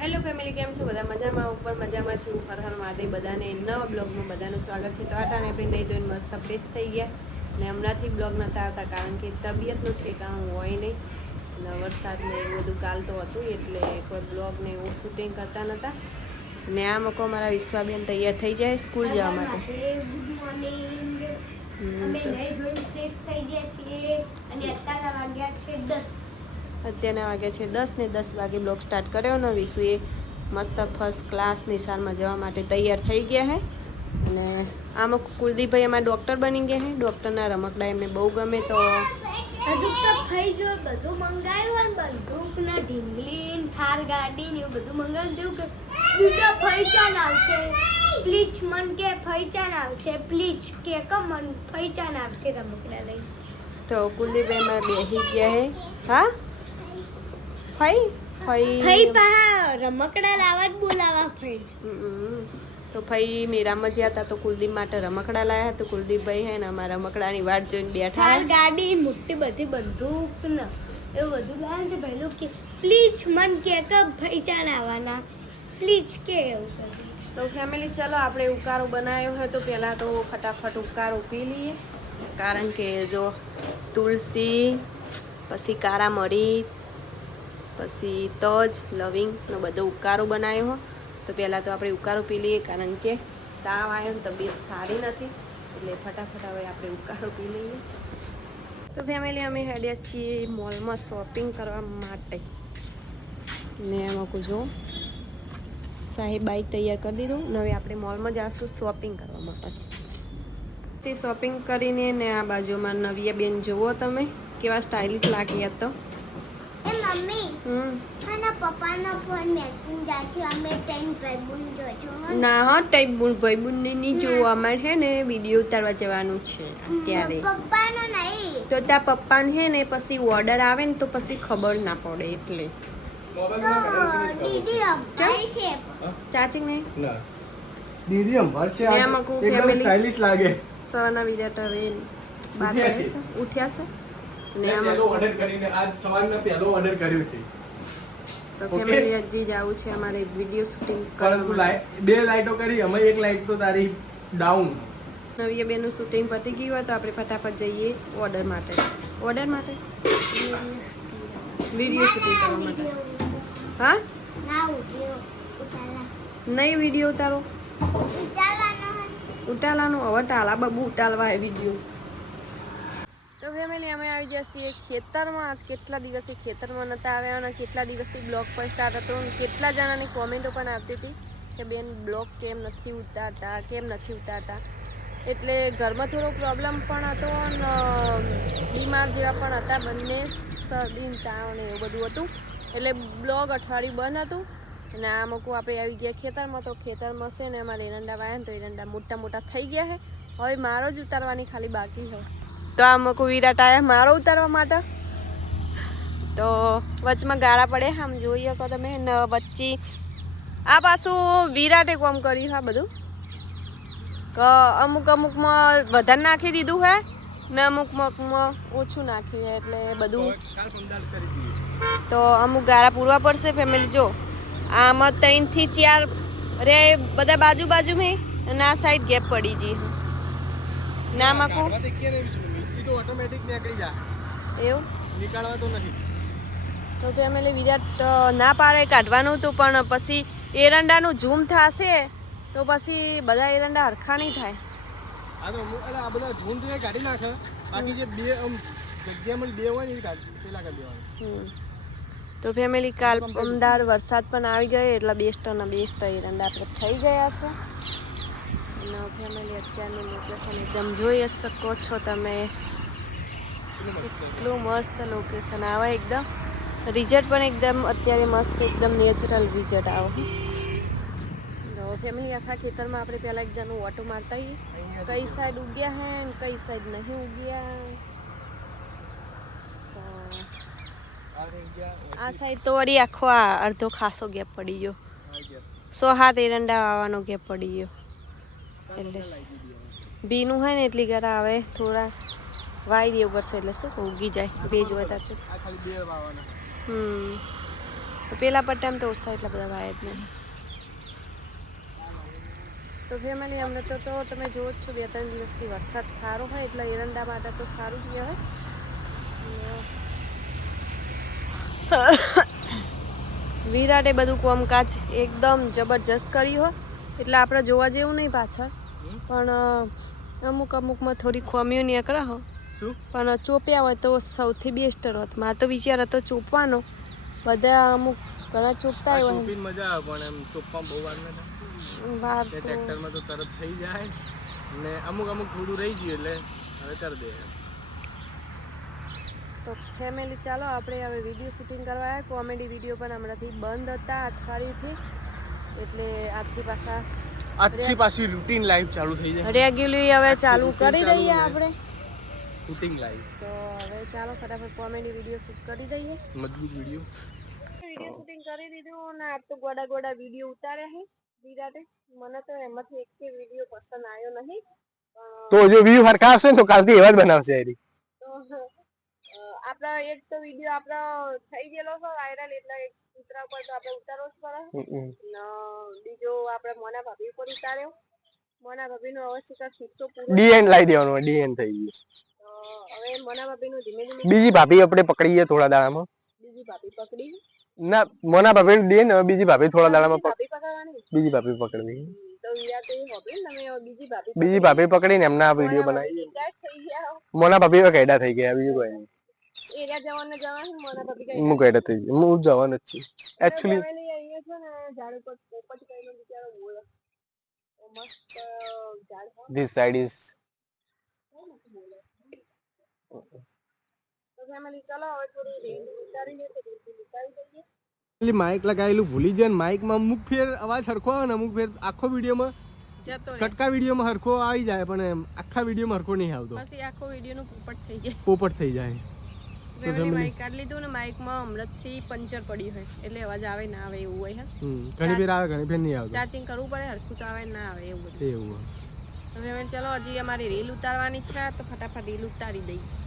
Hello family કેમ છો? બધા મજામાં? ઉપર મજામાં છું. હર મહાદેવ બધાને નવા બ્લોગમાં બધાનું સ્વાગત છે. તો આ ટાણે આપણે નહીં ધોઈને મસ્ત ફ્રેશ થઈ ગયા. ને હમણાંથી બ્લોગ નતા આવતા કારણ કે તબિયતનું ઠેકાણું હોય નહીં અને વરસાદ ને એવું બધું કાલ તો હતું એટલે કોઈ બ્લોગ ને એવું શૂટિંગ કરતા નહોતા ને આ મકો મારા વિશ્વાબેન તૈયાર થઈ જાય સ્કૂલ જવા માટે. અમે નહીં ધોઈને ફ્રેશ થઈ ગયા છીએ. અને અત્યારના વાગ્યા છે દસ. અત્યારના વાગ્યા છે દસ ને દસ વાગે બ્લોગ સ્ટાર્ટ કર્યો ને વિશુએ મસ્ત ફર્સ્ટ ક્લાસ નિશાળમાં જવા માટે તૈયાર થઈ ગયા હે. અને આમાં કુલદીપભાઈ અમારા ડૉક્ટર બની ગયા હે. ડૉક્ટરના રમકડા એમને બહુ ગમે તો. હજુ તો થઈ જો બધું મંગાવ્યું અને બંદૂક ને ઢીંગલી થાર ગાડી ને બધું મંગાવ્યું તેવું કે બીજા ફૈચાન આવશે. પ્લીચ મન કે ફૈચાન આવશે. પ્લીચ કે કમન ફૈચાન આવશે રમકડા લઈ તો કુલદીપભાઈ અમારા બેસી ગયા હે. હા? ફઈ? ફઈ. ફઈ પા રમકડા લાવવા જ બોલાવા ફઈ. હમ. તો ફઈ મેરામાં જ્યાં હતા તો કુલદીપ માટે રમકડા લાયા તો કુલદીપભાઈ હે ને અમારા રમકડાની વાટ જોઈને બેઠા ગાડી મોટી બધી બંદૂક ને એવું બધું લાવે ને પહેલું કે પ્લીઝ મન કે કે જાણ આવવાના પ્લીઝ કે એવું તો ફેમિલી ચલો આપણે ઉકારો બનાવ્યો હોય તો પહેલાં તો ફટાફટ ઉકારો પી લઈએ. કારણ કે જો તુલસી પછી કારા મરી પછી તજ લવિંગનો બધો ઉકાળો બનાવ્યો તો પહેલાં તો આપણે ઉકાળો પી લઈએ, કારણ કે તાવ આવ્યો ને તબિયત સારી નથી. એટલે ફટાફટ હવે આપણે ઉકાળો પી લઈએ. તો ફેમિલી અમે હેડ્યા છીએ મોલમાં શોપિંગ કરવા માટે. ને એમાં જો સાહેબ બાઈક તૈયાર કરી દીધું. ને હવે આપણે મોલમાં જઈશું શોપિંગ કરવા માટે. પછી શોપિંગ કરીને ને આ બાજુમાં નવીયા બેન જુઓ તમે, કેવા સ્ટાઇલિશ લાગ્યા તો. ના હા ટાઈપ ભાઈ બુનને નહીં જોવું. અમારે છે ને વીડિયો ઉતારવા જવાનું છે અત્યારે. તો ત્યાં પપ્પાને છે ને પછી ઓર્ડર આવે ને તો પછી ખબર ના પડે એટલે. ચાચી ને? ના. દીદી અંભાર છે ને એકદમ સ્ટાઇલિશ લાગે. સવારના વિદ્યાર્થી હવે ઉઠ્યા છે. ને પહેલો ઓર્ડર કરીને આજ સવારના પહેલો ઓર્ડર કર્યો છે. તો. ફેમિલી હજી જવું છે અમારે વીડિયો શૂટિંગ પરંતુ લાઈટ બે લાઈટો કરી અમે એક લાઈટ તો તારી ડાઉન નવી બેનું શૂટિંગ પતી ગયું હોય તો આપણે ફટાફટ જઈએ ઓર્ડર માટે. ઓર્ડર માટે? વીડિયો શૂટિંગ કરવા માટે. હા? ના નહીં વીડિયો ઉતારો? ઉતાલાનો હવે ટાલા બાબુ ઉટાલવા એ વીડિયો ફેમિલી અમે આવી ગયા છીએ ખેતરમાં. આજ કેટલા દિવસથી ખેતરમાં નતા આવ્યા અને કેટલા દિવસથી બ્લોગ પણ સ્ટાર્ટ હતો કેટલા જણાની કોમેન્ટો પણ આવતી હતી કે બેન બ્લોગ કેમ નથી ઉતારતા, કેમ નથી ઉતારતા. એટલે ઘરમાં થોડો પ્રોબ્લેમ પણ હતો અને બીમાર જેવા પણ હતા બંને શરદી તાવ ને એવું બધું હતું. એટલે બ્લોગ અઠવાડિયું બંધ હતું અને આ મૂકું આપણે આવી ગયા ખેતરમાં. તો ખેતરમાં છે ને અમારે એરંડા વાયા તો એરંડા મોટા મોટા થઈ ગયા છે. હવે મારો જ ઉતારવાની ખાલી બાકી છે. તો આ મૂકું વિરાટ આવ્યા મારો ઉતારવા માટે. તો વચમાં ગાળા પડે આમ જોઈ શકો તમે. ને, વચ્ચે. આ પાછું વિરાટે કોમ કર્યું હા બધું. કે, અમુક અમુકમાં વધારે નાખી દીધું હે, ને અમુક અમુકમાં ઓછું નાખ્યું હે એટલે બધું. તો અમુક ગાળા પૂરવા પડશે ફેમિલી જો. આમાં ત્રણથી ચાર રે બધા બાજુ બાજુ મેં આ સાઈડ ગેપ પડી જઈ ના, માકું? ઓટોમેટિક નીકળી જાય એવું? નીકાળવા તો નથી. તો ફેમિલી વિરાટ ના પાડે કાઢવાનું હતું પણ પછી એરંડાનું ઝૂમ થશે તો પછી બધા એરંડા હરખા નહીં થાય. આ તો અમુક- આ બધા ઝૂમ તો કાઢી નાખે. બાકી જે બે જગ્યામાં બે હોય ને એ પેલા કાઢી દેવાનું. તો ફેમિલી કાલ અમદાવાદ વરસાદ પણ આવી ગયો એટલે બેસ્ટ અને બેસ્ટ એરંડા આપણે થઈ ગયા છે. અને ફેમિલી અત્યારનું લોકેશન એકદમ જોઈ શકો છો તમે. એટલું મસ્ત લોકેશન આવે, એકદમ રિઝલ્ટ પણ એકદમ અત્યારે મસ્ત, એકદમ નેચરલ રિઝલ્ટ આવે. ફેમિલી આખા ખેતરમાં આપણે પહેલાં એક જણનું ઓટો મારતા હોઈએ કઈ સાઈડ ઉગ્યા હે ને કઈ સાઈડ નહીં ઉગ્યા. આ સાઈડ તો વળી આખો આ અડધો ખાસો ગેપ પડી ગયો. સો હાથ એરંડા વાવવાનો ગેપ પડી ગયો. એટલે ભીનું હોય ને, એટલી ઘર આવે થોડા. વાઈ દેવું પડશે એટલે શું ઉગી જાય ભેજ વધારે છે. હમ. પેલા પટ્ટામ તો ઓછા એટલા બધા વાય જ નહીં. તો ફેમિલી અમને તો તો તમે જુઓ જ છો બે ત્રણ દિવસથી વરસાદ સારો હોય એટલે એરંડા માટે તો સારું જ કહેવાય. વિરાટે બધું કોમકાજ એકદમ જબરજસ્ત કર્યું હોય એટલે આપણે જોવા જેવું નહીં પાછળ. પણ અમુક અમુકમાં થોડી ખોમીઓ નીકળે હો. શું પણ ચોપ્યા હોય તો સૌથી બેસ્ટ રહોત મારે તો વિચાર હતો ચોપવાનો. બધા અમુક ઘણા ચોપતા હોય. મજા આવે પણ એમ ચોપવા બહુ વાર વાર ટ્રેક્ટરમાં તો તરત થઈ જાય. ને અમુક અમુક થોડું રહી ગયું એટલે હવે કરી દે. તો ફેમિલી ચાલો આપણે હવે વીડિયો શૂટિંગ કરવા આવ્યા. કોમેડી વીડિયો પણ હમણાંથી બંધ હતા અઠવાડિયેથી. એટલે આજથી પાછા આજથી પાછી રૂટીન લાઈફ ચાલુ થઈ જાય. રેગ્યુલરલી હવે ચાલુ કરી દઈએ આપણે. શૂટિંગ લાઈફ તો હવે ચાલો ફટાફટ કોમેડી વીડિયો શૂટ કરી દઈએ. મજબૂત વીડિયો વીડિયો શૂટિંગ કરી દીધું ને આજ તો ગોડા ગોડા વીડિયો ઉતાર્યા છે વિરાટે. મને તો એમાંથી એક કે વીડિયો પસંદ આવ્યો નહીં. પણ તો જો વ્યૂ હરખા આવશે ને તો કાલથી એવા જ બનાવશે એરી. તો અ, આપણા એક તો વીડિયો આપણો થઈ ગયેલો છે વાયરલ એટલે એક કૂતરા ઉપર તો આપણે ઉતારવો જ પડે. ને બીજો આપણે મોના ભાભી ઉપર ઉતાર્યો. મોના ભાભીનો અવશ્ય કાંઈક કિસ્સો પૂરો ડીએન લાવી દેવાનો ડીએન થઈ ગયું. બીજી ભાભી આપણે પકડીએ થોડા દાડામાં. બીજી ભાભી પકડી. ના મોના ભાભી દે હવે બીજી ભાભી થોડા દાડામાં બીજી ભાભી પકડવાની. બીજી ભાભી પકડવી તો ઈયા તો હોબી ને તમે બીજી ભાભી બીજી ભાભી પકડીને એમના વીડિયો બનાવી. મોના ભાભી હવે કૈડા થઈ ગયા બીજું કોઈ નહીં. હું કૈડા થઈ ગયો હું જવાનો જ છું. એકચ્યુઅલી ફેમિલી અહીંયા છે માઇક લગાવેલું ભૂલી જાય માઇકમાં અમુક ફેર અવાજ સરખો આવે ને અમુક ફેર આખો વિડીયોમાં કટકા વિડીયોમાં હરખો આવી જાય પણ એમ આખા વિડીયોમાં હરખો નહીં આવતો. પછી આખો વીડિયો નું પોપટ થઈ જાય. પોપટ થઈ જાય. માઇક કાઢી લીધું ને માઇકમાં હમણાંથી પંચર પડી હોય એટલે અવાજ આવે ના આવે એવું હોય ઘણી ફેર આવે ઘણી ફેર નહીં આવતો. ચાર્જિંગ કરવું પડે હરખું તો આવે ના આવે એવું એવું. તો ચલો હજી અમારી રીલ ઉતારવાની છે તો ફટાફટ રીલ ઉતારી દઈએ.